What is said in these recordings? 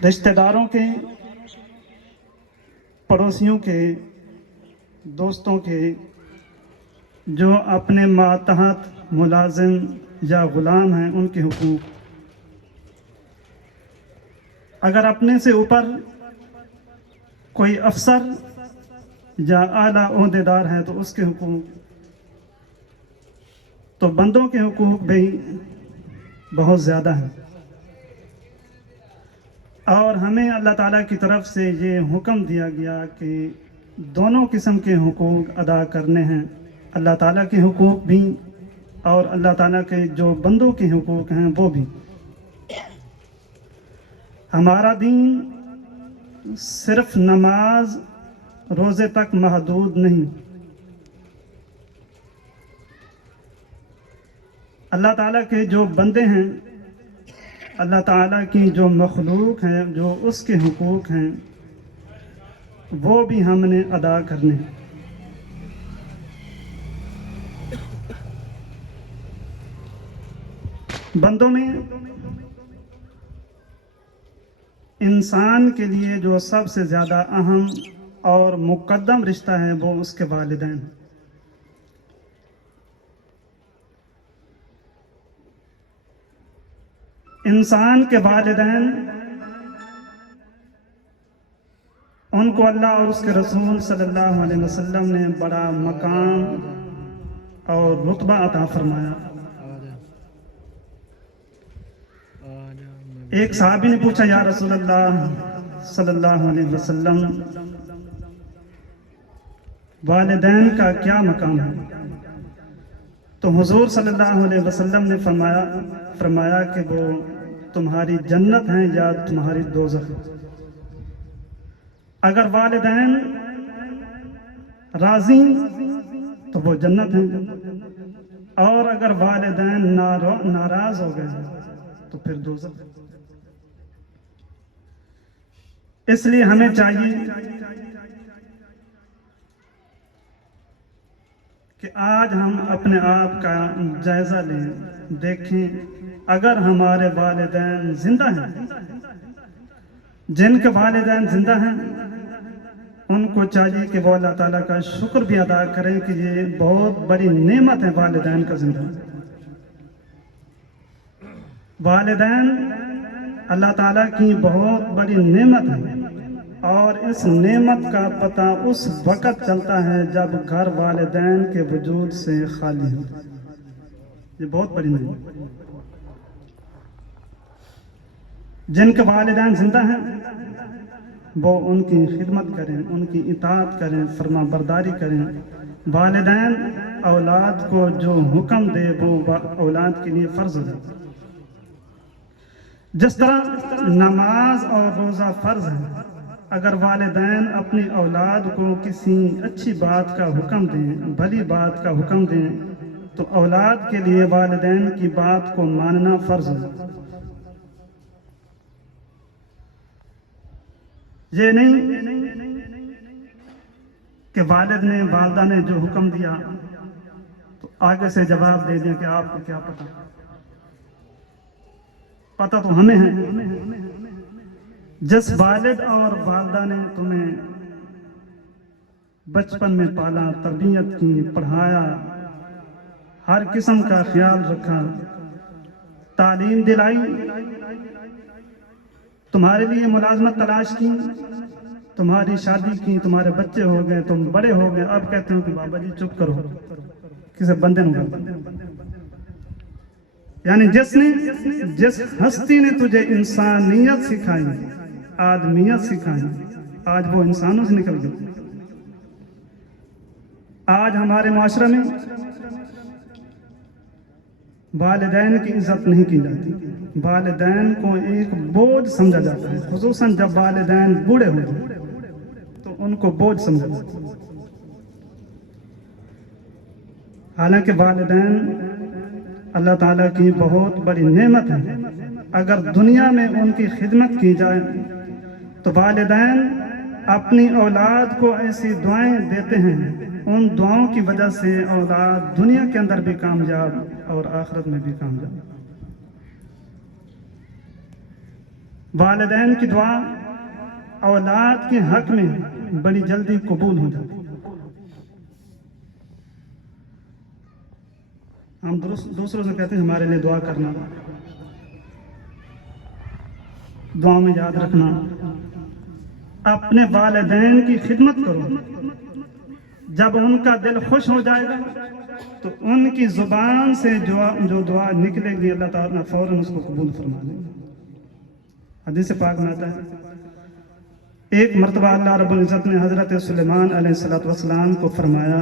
رشتہ داروں کے، پڑوسیوں کے، دوستوں کے، جو اپنے ماتحت ملازم یا غلام ہیں، ان کے حقوق. اگر اپنے سے اوپر کوئی افسر یا اعلیٰ عہدیدار ہے تو اس کے حقوق. تو بندوں کے حقوق بھی بہت زیادہ ہیں، اور ہمیں اللہ تعالیٰ کی طرف سے یہ حکم دیا گیا کہ دونوں قسم کے حقوق ادا کرنے ہیں، اللہ تعالیٰ کے حقوق بھی اور اللہ تعالیٰ کے جو بندوں کے حقوق ہیں وہ بھی. ہمارا دین صرف نماز روزے تک محدود نہیں. اللہ تعالیٰ کے جو بندے ہیں، اللہ تعالیٰ کی جو مخلوق ہیں، جو اس کے حقوق ہیں، وہ بھی ہم نے ادا کرنے ہیں. بندوں میں انسان کے لیے جو سب سے زیادہ اہم اور مقدم رشتہ ہے وہ اس کے والدین ہیں. انسان کے والدین، ان کو اللہ اور اس کے رسول صلی اللہ علیہ وسلم نے بڑا مقام اور رتبہ عطا فرمایا. ایک صحابی نے پوچھا، یا رسول اللہ صلی اللہ علیہ وسلم، والدین کا کیا مقام ہے؟ تو حضور صلی اللہ علیہ وسلم نے فرمایا کہ وہ تمہاری جنت ہیں یا تمہاری دوزخ ہے. اگر والدین راضی تو وہ جنت ہیں، اور اگر والدین ناراض ہو گئے تو پھر دوزخ ہے. اس لیے ہمیں چاہیے کہ آج ہم اپنے آپ کا جائزہ لیں، دیکھیں اگر ہمارے والدین زندہ ہیں، جن کے والدین زندہ ہیں ان کو چاہیے کہ وہ اللہ تعالیٰ کا شکر بھی ادا کریں کہ یہ بہت بڑی نعمت ہے والدین کا زندہ. والدین اللہ تعالیٰ کی بہت بڑی نعمت ہے، اور اس نعمت کا پتہ اس وقت چلتا ہے جب گھر والدین کے وجود سے خالی ہو. یہ بہت بڑی نعمت. جن کے والدین زندہ ہیں وہ ان کی خدمت کریں، ان کی اطاعت کریں، فرما برداری کریں. والدین اولاد کو جو حکم دے وہ اولاد کے لیے فرض ہے. جس طرح نماز اور روزہ فرض ہے، اگر والدین اپنی اولاد کو کسی اچھی بات کا حکم دیں، بھلی بات کا حکم دیں، تو اولاد کے لیے والدین کی بات کو ماننا فرض ہے. یہ نہیں کہ والد نے، والدہ نے جو حکم دیا تو آگے سے جواب دے دیں کہ آپ کو کیا پتہ. پتہ تو ہمیں ہے. جس والد اور والدہ نے تمہیں بچپن میں پالا، تربیت کی، پڑھایا، ہر قسم کا خیال رکھا، تعلیم دلائی، تمہارے لیے ملازمت تلاش کی، تمہاری شادی کی، تمہارے بچے ہو گئے، تم بڑے ہو گئے، اب کہتے ہو کہ بابا جی چپ کرو، کسی بندے نے کہا. یعنی جس ہستی نے تجھے انسانیت سکھائی، آدمیت سکھائی، آج وہ انسانوں سے نکل گئی. آج ہمارے معاشرے میں والدین کی عزت نہیں کی جاتی. والدین کو ایک بوجھ سمجھا جاتا ہے، خصوصاً جب والدین بوڑھے ہو جائیں تو ان کو بوجھ سمجھا جاتا ہے. حالانکہ والدین اللہ تعالیٰ کی بہت بڑی نعمت ہے. اگر دنیا میں ان کی خدمت کی جائے تو والدین اپنی اولاد کو ایسی دعائیں دیتے ہیں، ان دعاؤں کی وجہ سے اولاد دنیا کے اندر بھی کامیاب اور آخرت میں بھی کامیاب. والدین کی دعا اولاد کے حق میں بڑی جلدی قبول ہو جاتی ہے۔ ہم دوسروں سے کہتے ہیں ہمارے لیے دعا کرنا، دعا میں یاد رکھنا، اپنے والدین کی خدمت کرو، جب ان کا دل خوش ہو جائے گا تو ان کی زبان سے جو دعا نکلے گی اللہ تعالیٰ فوراً اس کو قبول فرما لیں گے۔ حدیث پاک میں آتا ہے ایک مرتبہ اللہ رب العزت نے حضرت سلیمان علیہ السلام کو فرمایا،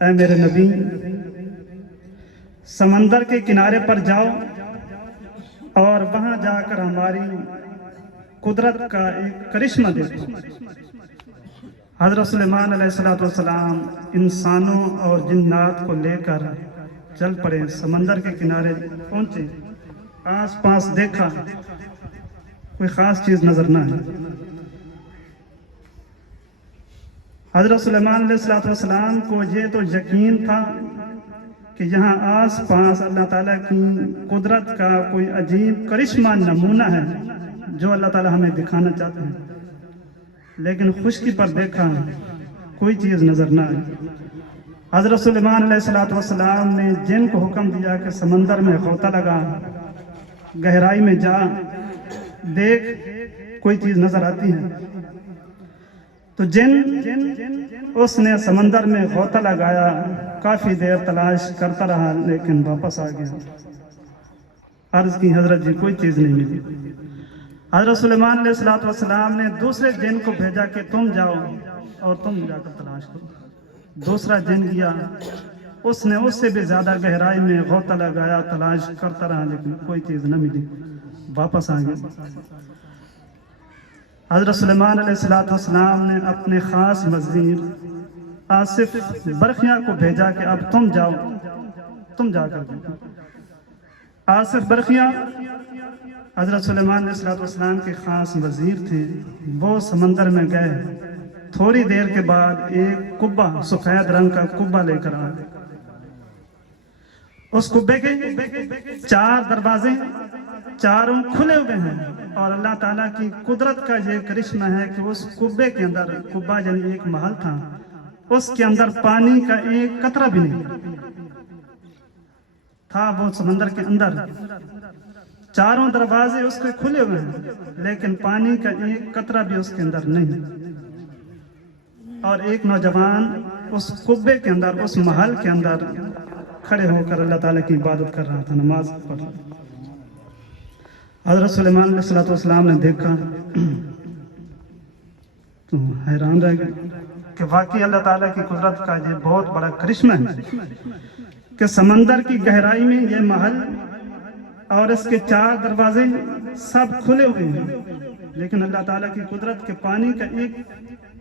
اے میرے نبی، سمندر کے کنارے پر جاؤ اور وہاں جا کر ہماری قدرت کا ایک کرشمہ دیکھو۔ حضرت سلیمان علیہ السلام انسانوں اور جنات کو لے کر چل پڑے، سمندر کے کنارے پہنچے، آس پاس دیکھا، کوئی خاص چیز نظر نہ ہے۔ حضرت سلیمان علیہ السلام کو یہ تو یقین تھا کہ یہاں آس پاس اللہ تعالیٰ کی قدرت کا کوئی عجیب کرشمہ نمونہ ہے جو اللہ تعالیٰ ہمیں دکھانا چاہتے ہیں، لیکن خشکی پر دیکھا کوئی چیز نظر نہ آئی۔ حضرت سلیمان علیہ السلام نے جن کو حکم دیا کہ سمندر میں غوطہ لگا، گہرائی میں جا، دیکھ کوئی چیز نظر آتی ہے، تو اس نے سمندر میں غوطہ لگایا، کافی دیر تلاش کرتا رہا لیکن واپس آ گیا۔ عرض کی حضرت جی کوئی چیز نہیں ملی۔ حضرت سلیمان علیہ السلام نے دوسرے جن کو بھیجا کہ تم جاؤ اور تم جا کر تلاش کرو۔ دوسرا جن گیا، اس نے اس سے بھی زیادہ گہرائی میں غوطہ لگایا، تلاش کرتا رہا لیکن کوئی چیز نہ ملی، واپس آ گیا۔ حضرت سلیمان علیہ السلام نے اپنے خاص وزیر آصف برخیا کو بھیجا کہ اب تم جاؤ، تم جا کر دیکھو۔ آصف برخیا حضرت سلیمان علیہ السلام کے خاص وزیر تھے، وہ سمندر میں گئے، تھوڑی دیر کے بعد ایک کبہ، سفید رنگ کا کبہ لے کر آ گئے۔ اس کبے کے 4 دروازے چاروں کھلے ہوئے ہیں، اور اللہ تعالیٰ کی قدرت کا یہ کرشمہ ہے کہ اس کبے کے اندر، کبہ یعنی ایک محل تھا، اس کے اندر پانی کا ایک قطرہ بھی نہیں تھا، وہ سمندر کے اندر 4 دروازے اس کے کھلے ہوئے ہیں لیکن پانی کا ایک قطرہ بھی اس کے اندر نہیں۔ اور ایک نوجوان اس کبے کے اندر، اس محل کے اندر کھڑے ہو کر اللہ تعالیٰ کی عبادت کر رہا تھا، نماز پڑھ رہا تھا۔ حضرت سلیمان علیہ السلام نے دیکھا تو حیران رہ گئے کہ واقعی اللہ تعالیٰ کی قدرت کا یہ بہت بڑا کرشمہ ہے کہ سمندر کی گہرائی میں یہ محل اور اس کے 4 دروازے سب کھلے ہوئے ہیں، لیکن اللہ تعالیٰ کی قدرت کے پانی کا ایک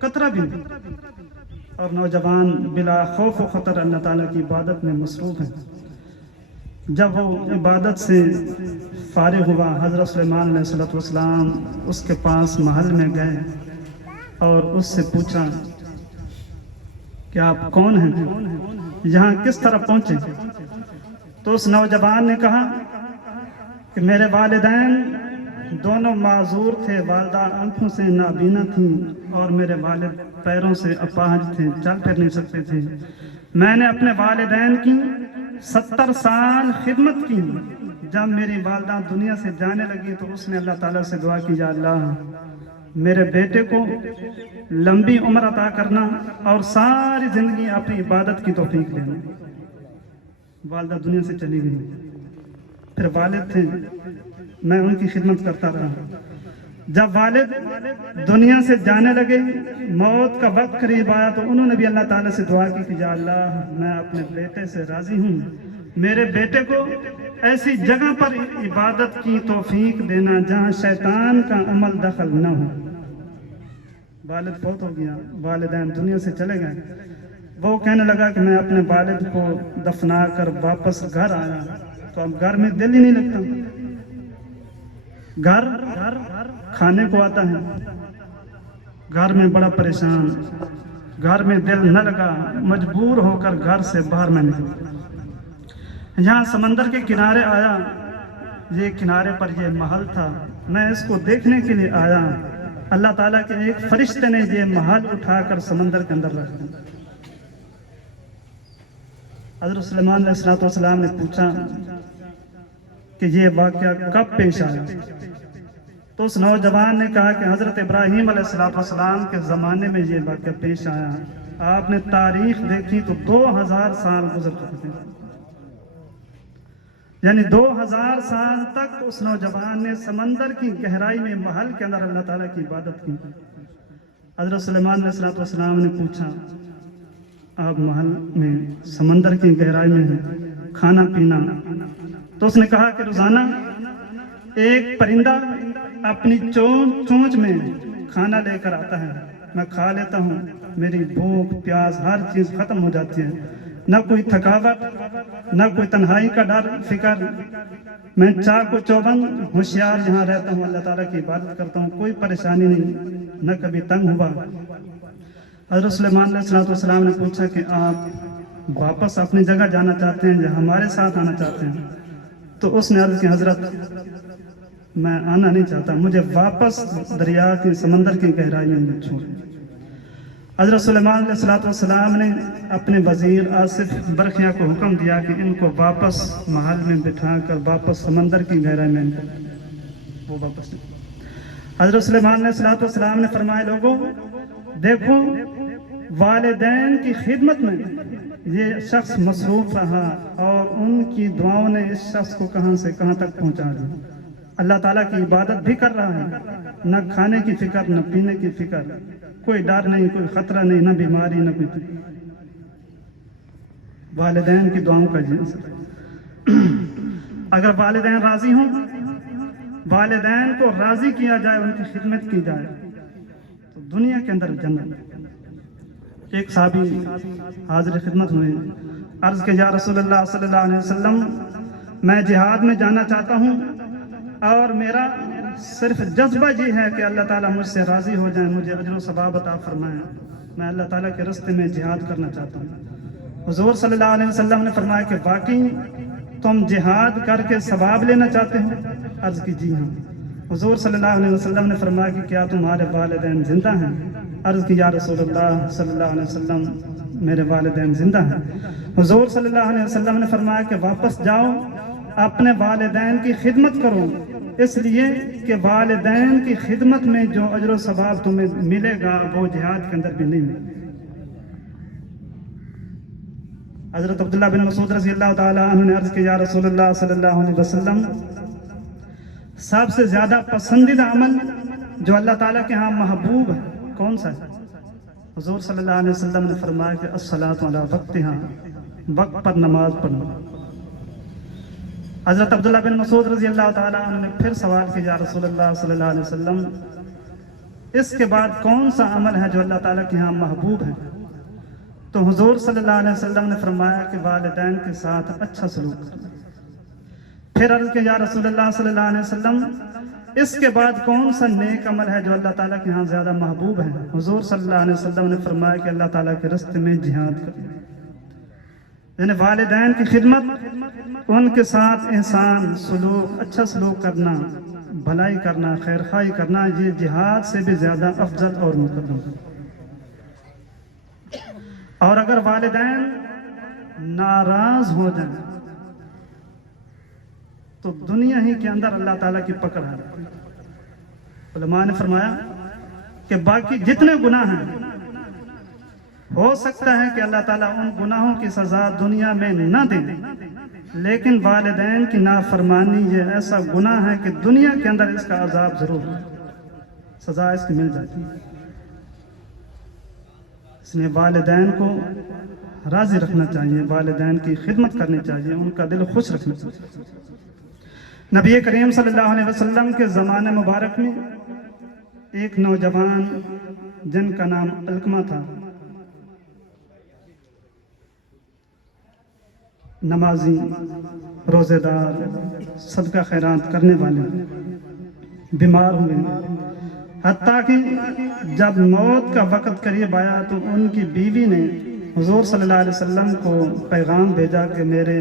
قطرہ بھی نہیں، اور نوجوان بلا خوف و خطر اللہ تعالیٰ کی عبادت میں مصروف ہیں۔ جب وہ عبادت سے فارغ ہوا، حضرت سلیمان علیہ السلام اس کے پاس محل میں گئے اور اس سے پوچھا کہ آپ کون ہیں، یہاں کس طرح پہنچے؟ تو اس نوجوان نے کہا کہ میرے والدین دونوں معذور تھے، والدہ آنکھوں سے نابینا تھیں اور میرے والد پیروں سے اپاہج تھے، چل پھر نہیں سکتے تھے۔ میں نے اپنے والدین کی 70 سال خدمت کی۔ جب میری والدہ دنیا سے جانے لگی تو اس نے اللہ تعالیٰ سے دعا کی، یا اللہ میرے بیٹے کو لمبی عمر عطا کرنا اور ساری زندگی اپنی عبادت کی توفیق دینا۔ والدہ دنیا سے چلی گئی، پھر والد تھے، میں ان کی خدمت کرتا رہا۔ جب والد دنیا سے جانے لگے، موت کا وقت قریب آیا تو انہوں نے بھی اللہ تعالیٰ سے دعا کی کہ یا اللہ میں اپنے بیٹے سے راضی ہوں، میرے بیٹے کو ایسی جگہ پر عبادت کی توفیق دینا جہاں شیطان کا عمل دخل نہ ہو۔ والد فوت ہو گیا، والدین دنیا سے چلے گئے۔ وہ کہنے لگا کہ میں اپنے والد کو دفنا کر واپس گھر آیا تو اب گھر میں دل ہی نہیں لگتا، گھر کھانے کو آتا ہے، گھر میں بڑا پریشان، گھر میں دل نہ لگا، مجبور ہو کر گھر سے باہر میں نکلا۔ یہاں سمندر کے کنارے آیا، یہ کنارے پر یہ محل تھا، میں اس کو دیکھنے کے لیے آیا۔ اللہ تعالیٰ کے ایک فرشتے نے یہ محل اٹھا کر سمندر کے اندر رکھ دیا۔ حضرت سلیمان علیہ السلام نے پوچھا کہ یہ واقعہ کب پیش آیا؟ تو اس نوجوان نے کہا کہ حضرت ابراہیم علیہ السلام کے زمانے میں یہ واقعہ پیش آیا۔ آپ نے تاریخ دیکھی تو 2000 سال گزر چکے تھے، یعنی 2000 سال تک اس نوجوان نے سمندر کی گہرائی میں محل کے اندر اللہ تعالیٰ کی عبادت کی۔ حضرت سلیمان علیہ السلام نے پوچھا آپ محل میں سمندر کی گہرائی میں ہیں، کھانا پینا؟ تو اس نے کہا کہ روزانہ ایک پرندہ اپنی چونچ میں کھانا لے کر آتا ہے، میں کھا لیتا ہوں، میری بھوک پیاس ہر چیز ختم ہو جاتی ہے، نہ کوئی تھکاوٹ، نہ کوئی تنہائی کا ڈر فکر، میں چاق و چوبند ہوشیار یہاں رہتا ہوں، اللہ تعالیٰ کی عبادت کرتا ہوں، کوئی پریشانی نہیں، نہ کبھی تنگ ہوا۔ حضرت سلیمان علیہ السلام نے پوچھا کہ آپ واپس اپنی جگہ جانا چاہتے ہیں یا ہمارے ساتھ آنا چاہتے ہیں؟ تو اس نے عرض کی حضرت میں آنا نہیں چاہتا، مجھے واپس دریا کی سمندر کی گہرائی میں چھوڑیں۔ حضرت سلیمان علیہ السلام نے اپنے وزیر آصف برخیا کو حکم دیا کہ ان کو واپس محل میں بٹھا کر واپس سمندر کی گہرائی میں وہ واپس۔ حضرت سلیمان علیہ السلام نے فرمایا لوگوں دیکھو والدین کی خدمت میں یہ شخص مصروف رہا اور ان کی دعاؤں نے اس شخص کو کہاں سے کہاں تک پہنچا دیا۔ اللہ تعالیٰ کی عبادت بھی کر رہا ہے، نہ کھانے کی فکر نہ پینے کی فکر، کوئی ڈر نہیں، کوئی خطرہ نہیں، نہ بیماری نہ کوئی فکر۔ والدین کی دعاؤں کا جنس۔ اگر والدین راضی ہوں، والدین کو راضی کیا جائے، ان کی خدمت کی جائے تو دنیا کے اندر جنت۔ ایک صحابی حاضر خدمت ہوئے، عرض کہ یا رسول اللہ صلی اللہ علیہ وسلم میں جہاد میں جانا چاہتا ہوں اور میرا صرف جذبہ یہ ہے کہ اللہ تعالیٰ مجھ سے راضی ہو جائیں، مجھے اجر و ثواب عطا فرمائیں، میں اللہ تعالیٰ کے راستے میں جہاد کرنا چاہتا ہوں۔ حضور صلی اللہ علیہ وسلم نے فرمایا کہ واقعی تم جہاد کر کے ثواب لینا چاہتے ہو؟ عرض کی جی ہاں۔ حضور صلی اللہ علیہ وسلم نے فرمایا کہ کیا تمہارے والدین زندہ ہیں؟ عرض کی یا رسول اللہ صلی اللہ علیہ وسلم میرے والدین زندہ ہیں۔ حضور صلی اللہ علیہ وسلم نے فرمایا کہ واپس جاؤ، اپنے والدین کی خدمت کرو، اس لیے کہ والدین کی خدمت میں جو اجر و ثواب تمہیں ملے گا وہ جہاد کے اندر بھی نہیں ملے گا۔ حضرت عبداللہ بن مسعود رضی اللہ تعالیٰ عنہ نے عرض کہ یا رسول اللہ صلی اللہ علیہ وسلم سب سے زیادہ پسندیدہ عمل جو اللہ تعالیٰ کے ہاں محبوب ہے کون سا ہے؟ حضور صلی اللہ علیہ وسلم نے فرمایا کہ الصلاۃ علی وقتہا، وقت پر نماز پڑھنا۔ حضرت عبداللہ بن مسعود رضی اللہ تعالیٰ عنہ نے پھر سوال کیا یا رسول اللہ صلی اللہ علیہ وسلم اس کے بعد کون سا عمل ہے جو اللہ تعالیٰ کے ہاں محبوب ہے؟ تو حضور صلی اللہ علیہ وسلم نے فرمایا کہ والدین کے ساتھ اچھا سلوک کرنا۔ پھر عرض کہ یا رسول اللہ صلی اللہ علیہ وسلم اس کے بعد کون سا نیک عمل ہے جو اللہ تعالیٰ کے ہاں زیادہ محبوب ہے؟ حضور صلی اللہ علیہ وسلم نے فرمایا کہ اللہ تعالیٰ کے راستے میں جہاد کرنا، یعنی والدین کی خدمت، ان کے ساتھ احسان سلوک، اچھا سلوک کرنا، بھلائی کرنا، خیر خواہی کرنا، یہ جہاد سے بھی زیادہ افضل اور مقدم ہے۔ اور اگر والدین ناراض ہو جائیں تو دنیا ہی کے اندر اللہ تعالیٰ کی پکڑ ہے۔ علماء نے فرمایا کہ باقی جتنے گناہ ہیں ہو سکتا ہے کہ اللہ تعالیٰ ان گناہوں کی سزا دنیا میں نہ دیں، لیکن والدین کی نافرمانی یہ ایسا گناہ ہے کہ دنیا کے اندر اس کا عذاب ضرور ہے، سزا اس کی مل جاتی ہے۔ اس لیے والدین کو راضی رکھنا چاہیے، والدین کی خدمت کرنی چاہیے، ان کا دل خوش رکھنا چاہیے۔ نبی کریم صلی اللہ علیہ وسلم کے زمانے مبارک میں ایک نوجوان جن کا نام علقمہ تھا، نمازی، روزے دار، صدقہ خیرات کرنے والے، بیمار ہوئے، حتیٰ کہ جب موت کا وقت قریب آیا تو ان کی بیوی نے حضور صلی اللہ علیہ وسلم کو پیغام بھیجا کہ میرے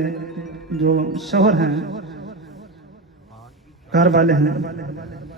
جو شوہر ہیں، گھر والے ہیں،